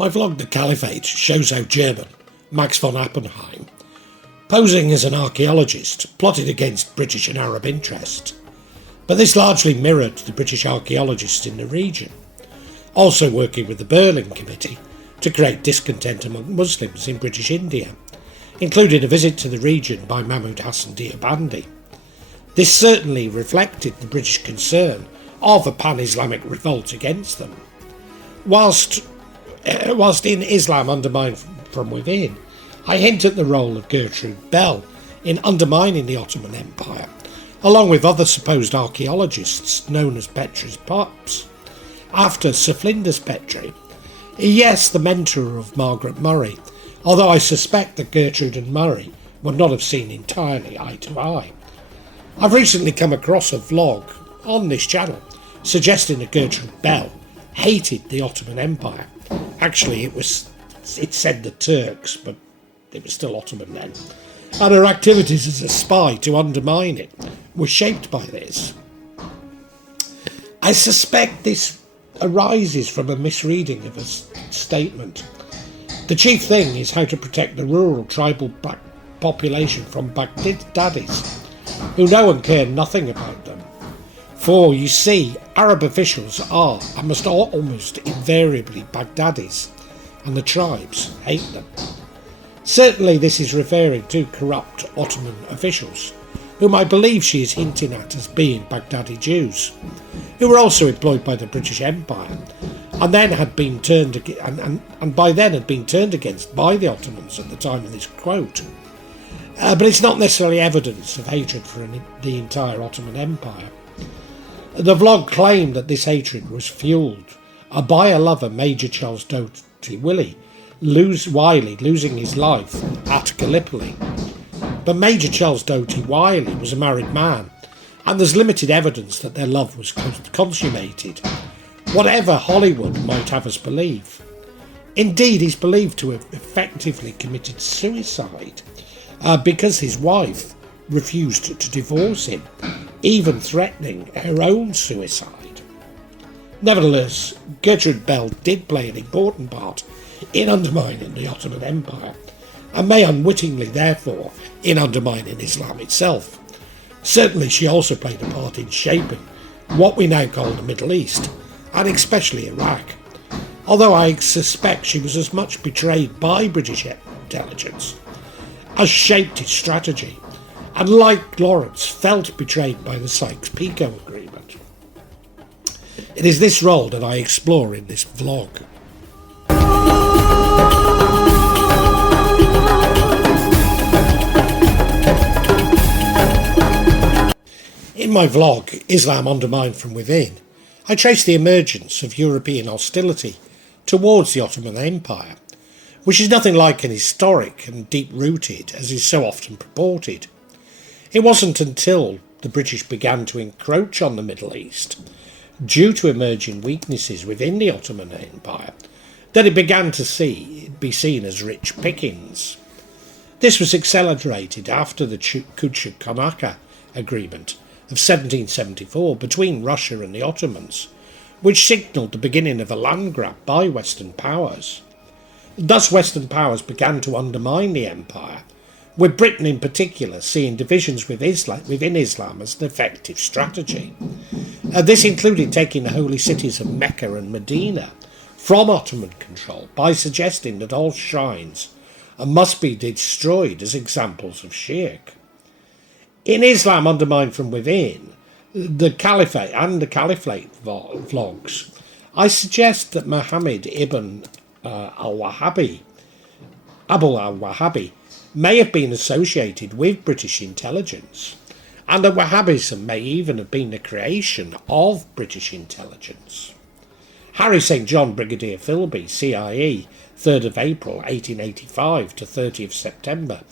My vlog The Caliphate shows how German Max von Appenheim, posing as an archaeologist, plotted against British and Arab interest. But this largely mirrored the British archaeologists in the region, also working with the Berlin Committee to create discontent among Muslims in British India, including a visit to the region by Mahmud Hassan Deobandi. This certainly reflected the British concern of a pan-Islamic revolt against them. Whilst in Islam Undermined from Within, I hint at the role of Gertrude Bell in undermining the Ottoman Empire, along with other supposed archaeologists known as Petrie's Pups. After Sir Flinders Petrie, yes, the mentor of Margaret Murray, although I suspect that Gertrude and Murray would not have seen entirely eye to eye. I've recently come across a vlog on this channel suggesting that Gertrude Bell hated the Ottoman Empire. Actually, it said the Turks, but it was still Ottoman then. And her activities as a spy to undermine it were shaped by this. I suspect this arises from a misreading of a statement. The chief thing is how to protect the rural tribal population from Baghdadis, who know and care nothing about them. For, you see, Arab officials are, and must almost invariably, Baghdadis, and the tribes hate them. Certainly this is referring to corrupt Ottoman officials, whom I believe she is hinting at as being Baghdadi Jews, who were also employed by the British Empire, and then had been turned and by then had been turned against by the Ottomans at the time of this quote. But it's not necessarily evidence of hatred for the entire Ottoman Empire. The vlog claimed that this hatred was fuelled by a lover, Major Charles Doughty-Wylie, losing his life at Gallipoli. But Major Charles Doughty-Wylie was a married man, and there's limited evidence that their love was consummated, whatever Hollywood might have us believe. Indeed, he's believed to have effectively committed suicide because his wife refused to divorce him, even threatening her own suicide. Nevertheless, Gertrude Bell did play an important part in undermining the Ottoman Empire, and may unwittingly, therefore, in undermining Islam itself. Certainly she also played a part in shaping what we now call the Middle East, and especially Iraq, although I suspect she was as much betrayed by British intelligence as shaped its strategy, and like Lawrence, felt betrayed by the Sykes-Picot Agreement. It is this role that I explore in this vlog. In my vlog, Islam Undermined from Within, I trace the emergence of European hostility towards the Ottoman Empire, which is nothing like an historic and deep-rooted as is so often purported. It wasn't until the British began to encroach on the Middle East, due to emerging weaknesses within the Ottoman Empire, that it began to be seen as rich pickings. This was accelerated after the Kuchuk-Kanaka Agreement of 1774 between Russia and the Ottomans, which signalled the beginning of a land grab by Western powers. Thus Western powers began to undermine the empire, with Britain in particular seeing divisions within Islam as an effective strategy. This included taking the holy cities of Mecca and Medina from Ottoman control by suggesting that all shrines must be destroyed as examples of shirk. In Islam Undermined from Within, the Caliphate and the Caliphate vlogs, I suggest that Muhammad ibn Abu al-Wahhabi may have been associated with British intelligence, and that Wahhabism may even have been the creation of British intelligence. Harry St. John Brigadier Philby, CIE, 3rd of April 1885 to 30th September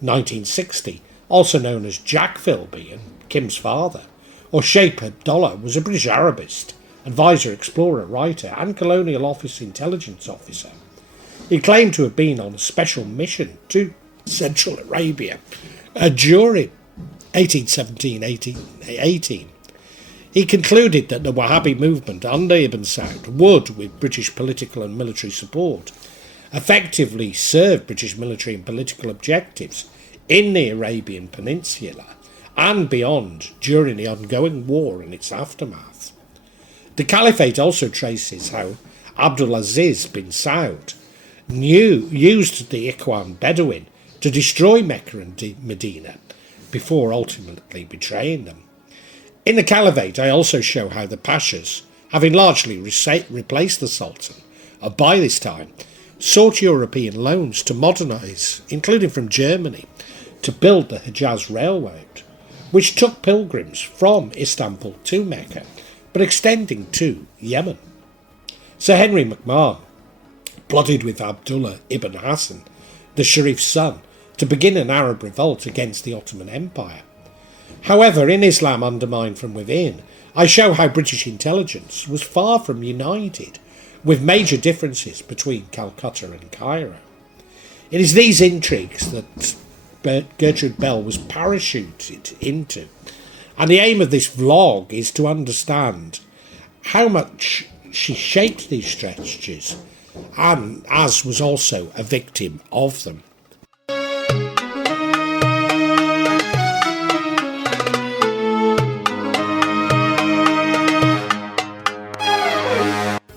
1960, also known as Jack Philby and Kim's father, or Sheikh Abdullah, was a British Arabist, advisor, explorer, writer and colonial office intelligence officer. He claimed to have been on a special mission to Central Arabia during 1817-1818. He concluded that the Wahhabi movement under Ibn Saud would, with British political and military support, effectively serve British military and political objectives in the Arabian Peninsula and beyond during the ongoing war and its aftermath. The Caliphate also traces how al-Aziz bin Saud used the Ikhwan Bedouin to destroy Mecca and Medina before ultimately betraying them. In the Caliphate, I also show how the Pashas, having largely replaced the Sultan, by this time, sought European loans to modernise, including from Germany, to build the Hejaz Railroad, which took pilgrims from Istanbul to Mecca, but extending to Yemen. Sir Henry McMahon plotted with Abdullah ibn Hassan, the Sharif's son, to begin an Arab revolt against the Ottoman Empire. However, in Islam Undermined from Within, I show how British intelligence was far from united, with major differences between Calcutta and Cairo. It is these intrigues that Gertrude Bell was parachuted into, and the aim of this vlog is to understand how much she shaped these strategies, and as was also a victim of them.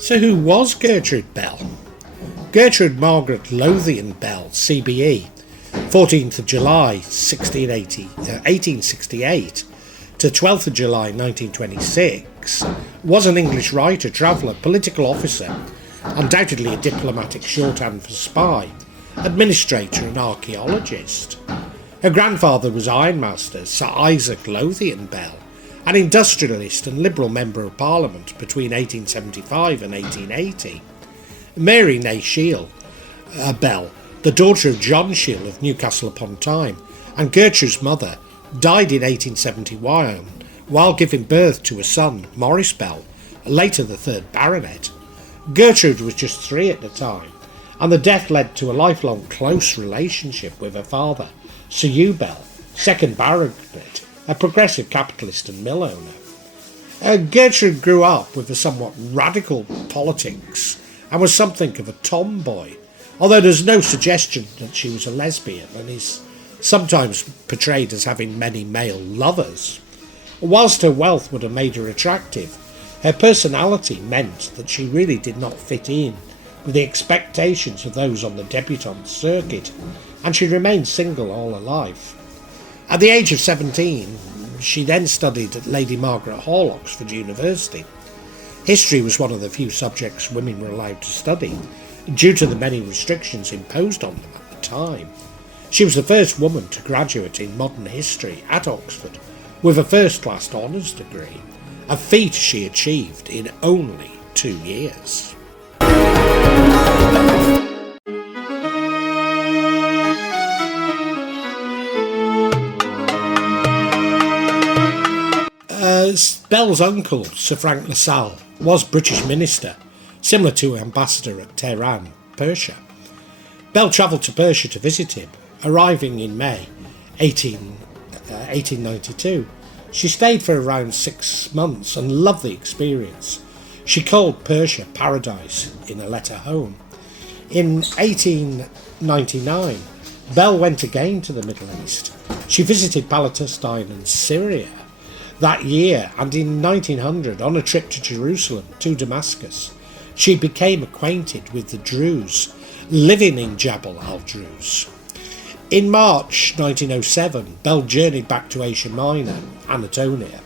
So who was Gertrude Bell? Gertrude Margaret Lothian Bell, CBE, 14th of July 1868 to 12th of July 1926, was an English writer, traveller, political officer, undoubtedly a diplomatic shorthand for spy, administrator and archaeologist. Her grandfather was ironmaster Sir Isaac Lothian Bell, an industrialist and Liberal Member of Parliament between 1875 and 1880. Mary née Shiel Bell, the daughter of John Shiel of Newcastle upon Tyne, and Gertrude's mother, died in 1871 while giving birth to a son, Maurice Bell, later the 3rd Baronet. Gertrude was just 3 at the time, and the death led to a lifelong close relationship with her father, Sir Hugh Bell, 2nd Baronet, a progressive capitalist and mill owner. Gertrude grew up with a somewhat radical politics and was something of a tomboy, although there's no suggestion that she was a lesbian and is sometimes portrayed as having many male lovers. Whilst her wealth would have made her attractive, her personality meant that she really did not fit in with the expectations of those on the debutante circuit, and she remained single all her life. At the age of 17, she then studied at Lady Margaret Hall, Oxford University. History was one of the few subjects women were allowed to study, due to the many restrictions imposed on them at the time. She was the first woman to graduate in modern history at Oxford with a first-class honours degree, a feat she achieved in only 2 years. Bell's uncle, Sir Frank Lassalle, was British minister, similar to ambassador at Tehran, Persia. Bell travelled to Persia to visit him, arriving in May 1892. She stayed for around 6 months and loved the experience. She called Persia paradise in a letter home. In 1899, Bell went again to the Middle East. She visited Palestine and Syria that year, and in 1900, on a trip to Jerusalem to Damascus, she became acquainted with the Druze living in Jabal al-Druze. In March 1907, Bell journeyed back to Asia Minor, Anatolia,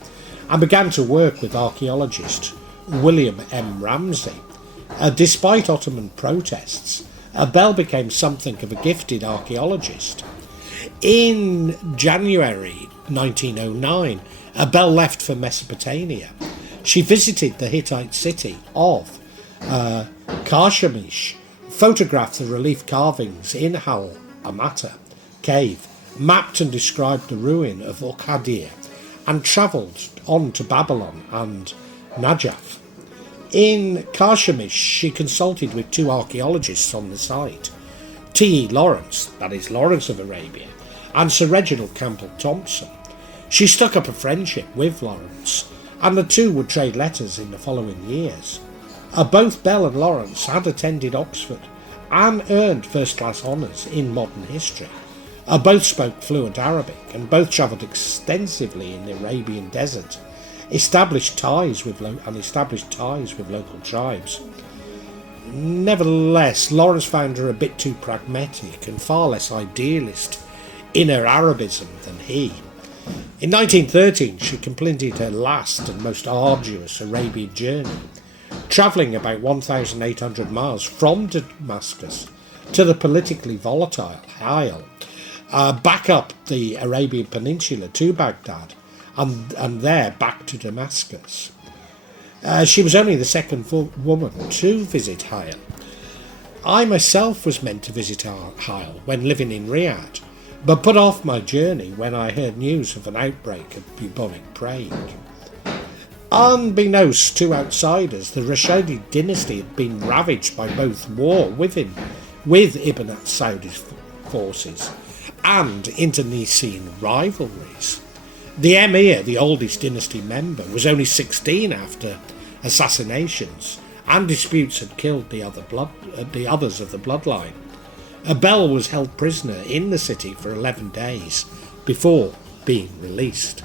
and began to work with archaeologist William M. Ramsay. Despite Ottoman protests, Bell became something of a gifted archaeologist. In January 1909, Bell left for Mesopotamia. She visited the Hittite city of Karshemish, photographed the relief carvings in Hal-Amata cave, mapped and described the ruin of Ukhadir, and travelled on to Babylon and Najaf. In Karshemish, she consulted with 2 archaeologists on the site, T.E. Lawrence, that is Lawrence of Arabia, and Sir Reginald Campbell Thompson. She struck up a friendship with Lawrence and the two would trade letters in the following years. Both Bell and Lawrence had attended Oxford and earned first-class honours in modern history. Both spoke fluent Arabic and both travelled extensively in the Arabian desert, established ties with local tribes. Nevertheless, Lawrence found her a bit too pragmatic and far less idealist in her Arabism than he. In 1913, she completed her last and most arduous Arabian journey, travelling about 1,800 miles from Damascus to the politically volatile Hyle, back up the Arabian Peninsula to Baghdad, and there back to Damascus. She was only the second woman to visit Hyle. I myself was meant to visit Hyle when living in Riyadh, but put off my journey when I heard news of an outbreak of bubonic plague. Unbeknownst to outsiders, the Rashidi dynasty had been ravaged by both war with Ibn Saudi's forces and internecine rivalries. The emir, the oldest dynasty member, was only 16 after assassinations, and disputes had killed the others of the bloodline. Bell was held prisoner in the city for 11 days before being released.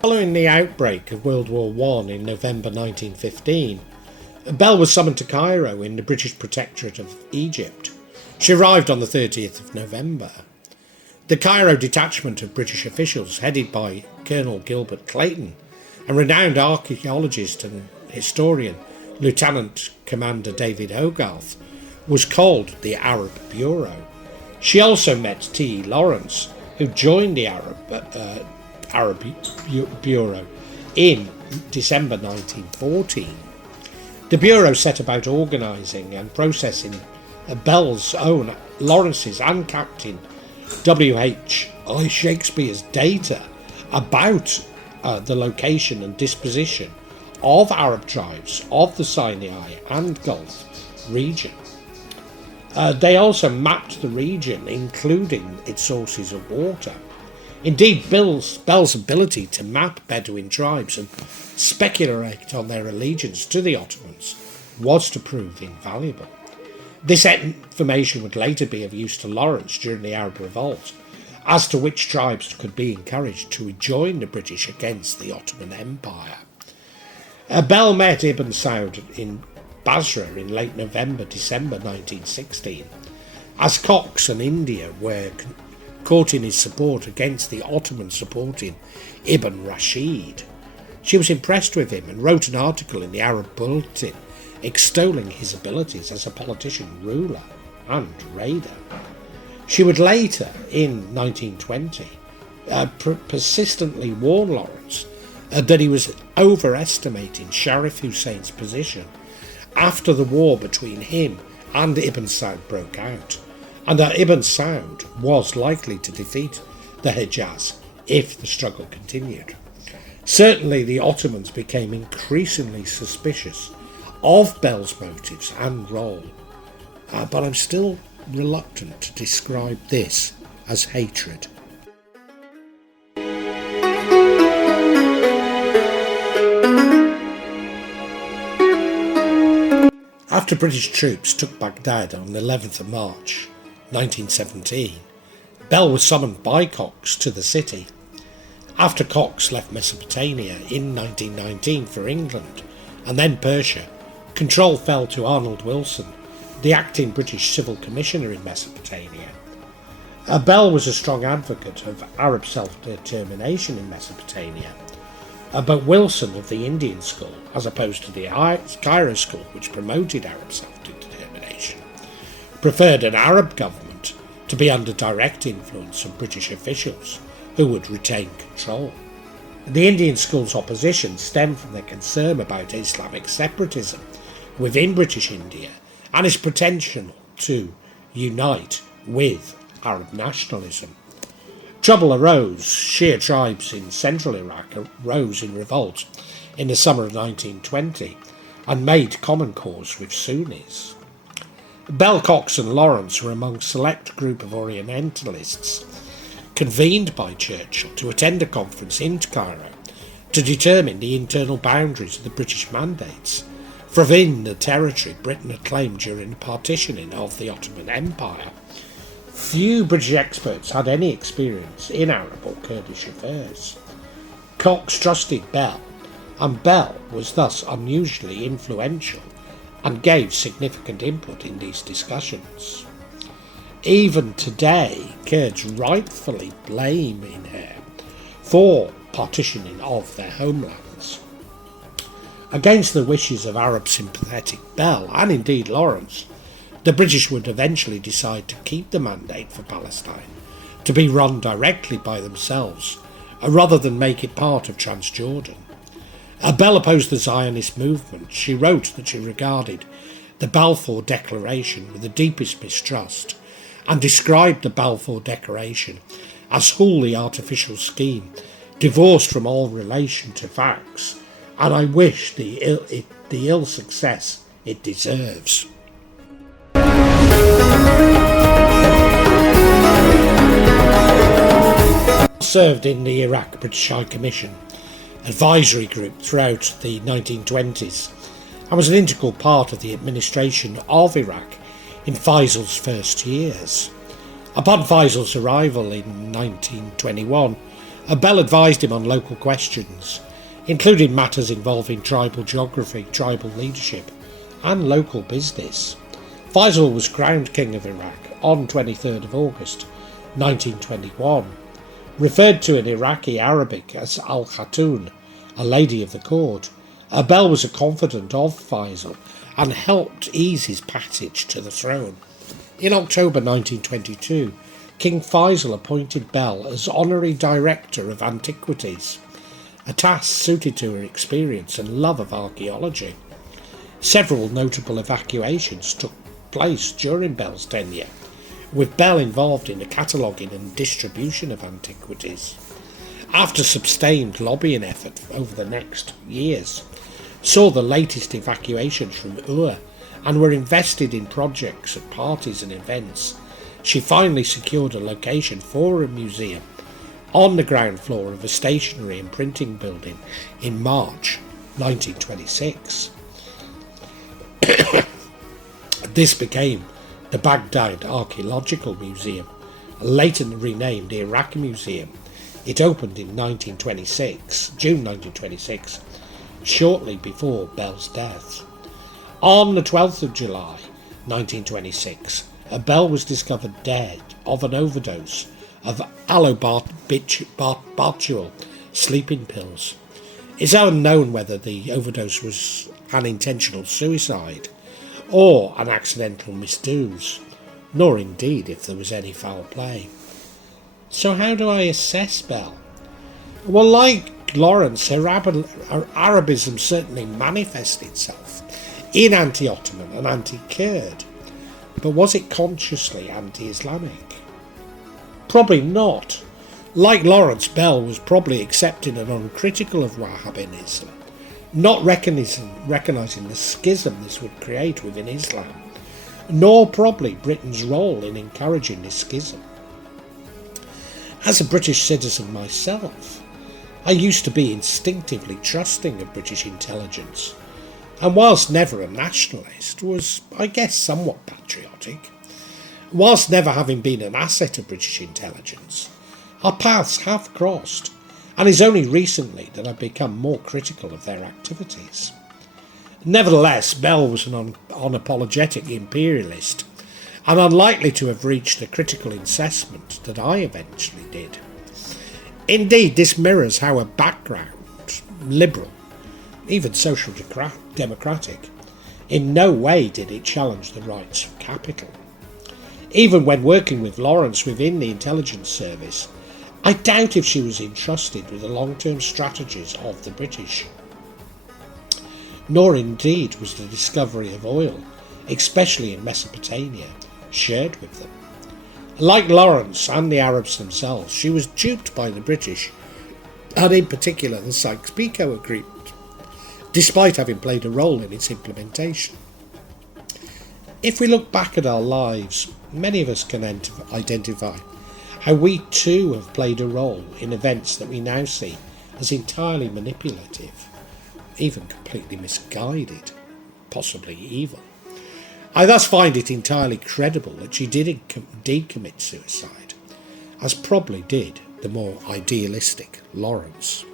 Following the outbreak of World War I in November 1915, Bell was summoned to Cairo in the British Protectorate of Egypt. She arrived on the 30th of November. The Cairo detachment of British officials, headed by Colonel Gilbert Clayton and renowned archaeologist and historian Lieutenant Commander David Hogarth, was called the Arab Bureau. She also met T. Lawrence, who joined the Arab Bureau in December 1914. The Bureau set about organising and processing Bell's own, Lawrence's and Captain W.H.I. Shakespeare's data about the location and disposition of Arab tribes of the Sinai and Gulf region. They also mapped the region, including its sources of water. Indeed, Bell's ability to map Bedouin tribes and speculate on their allegiance to the Ottomans was to prove invaluable. This information would later be of use to Lawrence during the Arab Revolt, as to which tribes could be encouraged to rejoin the British against the Ottoman Empire. Bell met Ibn Saud in Basra in late November-December 1916, as Cox and India were courting his support against the Ottomans supporting Ibn Rashid. She was impressed with him and wrote an article in the Arab Bulletin extolling his abilities as a politician, ruler and raider. She would later, in 1920, persistently warn Lawrence that he was overestimating Sharif Hussein's position after the war between him and Ibn Saud broke out, and that Ibn Saud was likely to defeat the Hejaz if the struggle continued. Certainly the Ottomans became increasingly suspicious of Bell's motives and role, but I'm still reluctant to describe this as hatred. After British troops took Baghdad on the 11th of March 1917, Bell was summoned by Cox to the city. After Cox left Mesopotamia in 1919 for England and then Persia, control fell to Arnold Wilson, the acting British civil commissioner in Mesopotamia. Bell was a strong advocate of Arab self-determination in Mesopotamia, but Wilson of the Indian school, as opposed to the Cairo school which promoted Arab self-determination, preferred an Arab government to be under direct influence of British officials who would retain control. The Indian school's opposition stemmed from their concern about Islamic separatism within British India and its pretension to unite with Arab nationalism. Trouble arose. Shia tribes in central Iraq rose in revolt in the summer of 1920 and made common cause with Sunnis. Bell, Cox and Lawrence were among a select group of Orientalists convened by Churchill to attend a conference in Cairo to determine the internal boundaries of the British mandates from within the territory Britain had claimed during the partitioning of the Ottoman Empire. Few British experts had any experience in Arab or Kurdish affairs. Cox trusted Bell, and Bell was thus unusually influential and gave significant input in these discussions. Even today, Kurds rightfully blame in her for partitioning of their homelands. Against the wishes of Arab sympathetic Bell, and indeed Lawrence, the British would eventually decide to keep the mandate for Palestine to be run directly by themselves, rather than make it part of Transjordan. Bell opposed the Zionist movement. She wrote that she regarded the Balfour Declaration with the deepest mistrust and described the Balfour Declaration as wholly artificial scheme, divorced from all relation to facts, and I wish the ill success it deserves. Served in the Iraq British High Commission advisory group throughout the 1920s and was an integral part of the administration of Iraq in Faisal's first years. Upon Faisal's arrival in 1921, Bell advised him on local questions, including matters involving tribal geography, tribal leadership and local business. Faisal was crowned King of Iraq on 23rd of August 1921. Referred to in Iraqi Arabic as al-Khatun, a lady of the court, Bell was a confidant of Faisal and helped ease his passage to the throne. In October 1922, King Faisal appointed Bell as Honorary Director of Antiquities, a task suited to her experience and love of archaeology. Several notable evacuations took place during Bell's tenure, with Bell involved in the cataloguing and distribution of antiquities. After sustained lobbying effort over the next years, saw the latest evacuations from Ur and were invested in projects at parties and events, she finally secured a location for a museum on the ground floor of a stationery and printing building in March 1926. This became the Baghdad Archaeological Museum, later renamed the Iraq Museum. It opened in June 1926, shortly before Bell's death. On the 12th of July 1926, Bell was discovered dead of an overdose of allobarbital sleeping pills. It's unknown whether the overdose was an intentional suicide or an accidental misdose, nor indeed if there was any foul play. So how do I assess Bell? Well, like Lawrence, her Arabism certainly manifested itself in anti-Ottoman and anti-Kurd, but was it consciously anti-Islamic? Probably not. Like Lawrence, Bell was probably accepting and uncritical of Wahhabism, not recognising the schism this would create within Islam, nor probably Britain's role in encouraging this schism. As a British citizen myself, I used to be instinctively trusting of British intelligence, and whilst never a nationalist, was, I guess, somewhat patriotic. Whilst never having been an asset of British intelligence, our paths have crossed, and it's only recently that I've become more critical of their activities. Nevertheless, Bell was an unapologetic imperialist, and unlikely to have reached the critical assessment that I eventually did. Indeed, this mirrors how a background, liberal, even social democratic, in no way did it challenge the rights of capital. Even when working with Lawrence within the intelligence service, I doubt if she was entrusted with the long-term strategies of the British. Nor indeed was the discovery of oil, especially in Mesopotamia, shared with them. Like Lawrence and the Arabs themselves, she was duped by the British, and in particular the Sykes-Picot Agreement, despite having played a role in its implementation. If we look back at our lives, many of us can identify how we too have played a role in events that we now see as entirely manipulative, even completely misguided, possibly evil. I thus find it entirely credible that she did indeed commit suicide, as probably did the more idealistic Lawrence.